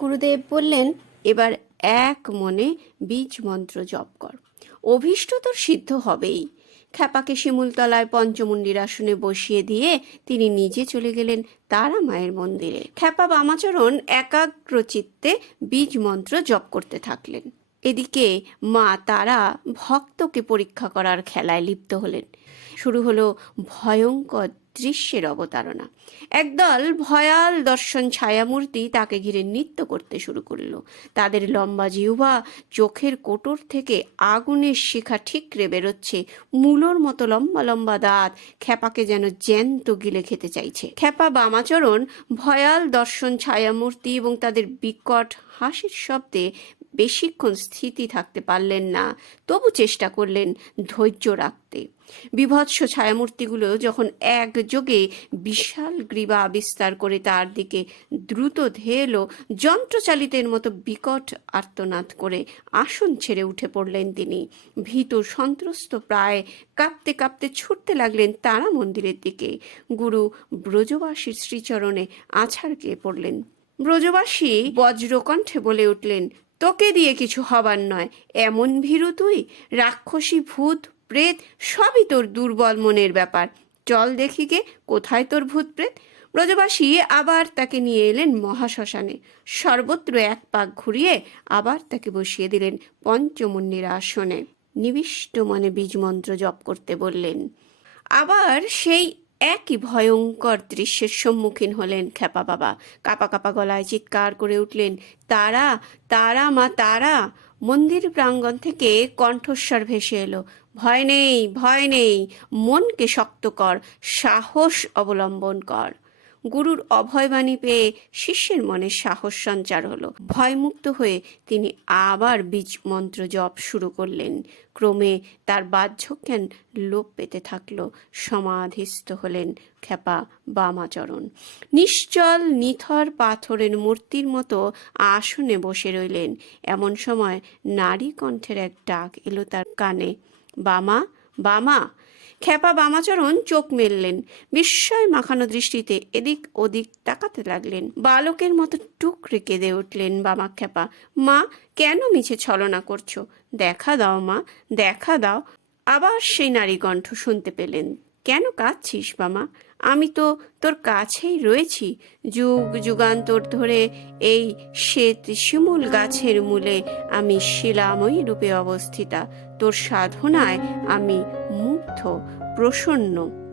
গুরুদেব বললেন, এবার এক মনে বীজ মন্ত্র জপ কর। অভীষ্ট তোর সিদ্ধ হবেই। খ্যাপাকে শিমুলতলায় পঞ্চমুণ্ডির আসনে বসিয়ে দিয়ে তিনি নিজে চলে গেলেন তারা মায়ের মন্দিরে। খ্যাপা বামাচরণ একাগ্রচিত্তে বীজ মন্ত্র জপ করতে থাকলেন। এদিকে মা তারা ভক্তকে পরীক্ষা করার খেলায় লিপ্ত হলেন। শুরু হলো ভয়ঙ্কর দৃশ্যের অবতারণা। একদল ভয়াল দর্শন ছায়ামূর্তি তাকে ঘিরে নৃত্য করতে শুরু করল। তাদের লম্বা জিহ্বা চোখের কোটর থেকে আগুনের শিখা ঠিকরে বেরোচ্ছে। মূলোর মতো লম্বা লম্বা দাঁত খ্যাপাকে যেন জ্যান্ত গিলে খেতে চাইছে। খ্যাপা বামাচরণ, ভয়াল দর্শন ছায়ামূর্তি এবং তাদের বিকট হাসির শব্দে বেশিক্ষণ স্থিতি থাকতে পারলেন না, তবু চেষ্টা করলেন ধৈর্য রাখতে। বিভৎস ছায়ামূর্তিগুলো যখন একযোগে বিশাল গ্রীবা বিস্তার করে তার দিকে দ্রুত ধেয়ে এলো যন্ত্রচালিতের মতো বিকট আর্তনাদ করে আসন ছেড়ে উঠে পড়লেন তিনি। ভীত সন্ত্রস্ত প্রায় কাঁপতে কাঁপতে ছুটতে লাগলেন তারা মন্দিরের দিকে। গুরু ব্রজবাসীর শ্রীচরণে আছাড় গিয়ে পড়লেন। ব্রজবাসী বজ্রকণ্ঠে বলে উঠলেন তোকে দিয়ে কিছু হবার নয়। এমন ভীরু তুই, রাক্ষসী ভূত, প্রেত, সবই তোর দুর্বল মনের ব্যাপার। চল দেখি গে, কোথায় তোর ভূত প্রেত? ব্রজবাসী আবার তাকে নিয়ে এলেন মহাশ্মশানে। সর্বত্র এক পাক ঘুরিয়ে আবার তাকে বসিয়ে দিলেন পঞ্চমুন্নির আসনে। নিবিষ্ট মনে বীজমন্ত্র জপ করতে বললেন। আবার সেই একই ভয়ঙ্কর দৃশ্যের সম্মুখীন হলেন খ্যাপা বাবা। কাপা কাপা গলায় চিৎকার করে উঠলেন, তারা তারা মা, তারা! মন্দির প্রাঙ্গণ থেকে কণ্ঠস্বর ভেসে এলো, ভয় নেই ভয় নেই, মনকে শক্ত কর, সাহস অবলম্বন কর। গুরুর অভয়বাণী পেয়ে শিষ্যের মনে সাহস সঞ্চার হলো। ভয়মুক্ত হয়ে তিনি আবার বীজ মন্ত্র জপ শুরু করলেন। ক্রমে তার বাহ্যজ্ঞান লোপ পেতে থাকল। সমাধিস্থ হলেন খ্যাপা বামাচরণ। নিশ্চল নিথর পাথরের মূর্তির মতো আসনে বসে রইলেন। এমন সময় নারী কণ্ঠের এক ডাক এলো তার কানে। বামা বামা! খ্যাপা বামাচরণ চোখ মেললেন। বিস্ময় মাখানো দৃষ্টিতে এদিক ওদিক তাকাতে লাগলেন। বালকের মতো টুকরে কেঁদে উঠলেন বামা খ্যাপা। মা, কেন মিছে ছলনা করছ? দেখা দাও মা, দেখা দাও। আবার সেই নারী কণ্ঠ শুনতে পেলেন। কেন কাঁদছিস বামা? আমি তো তোর কাছেই রয়েছি। যুগ যুগান্তর ধরে এই শ্বেত শিমুল গাছের মূলে আমি শিলাময়ী রূপে অবস্থিতা। তোর সাধনায় আমি মুগ্ধ, প্রসন্ন।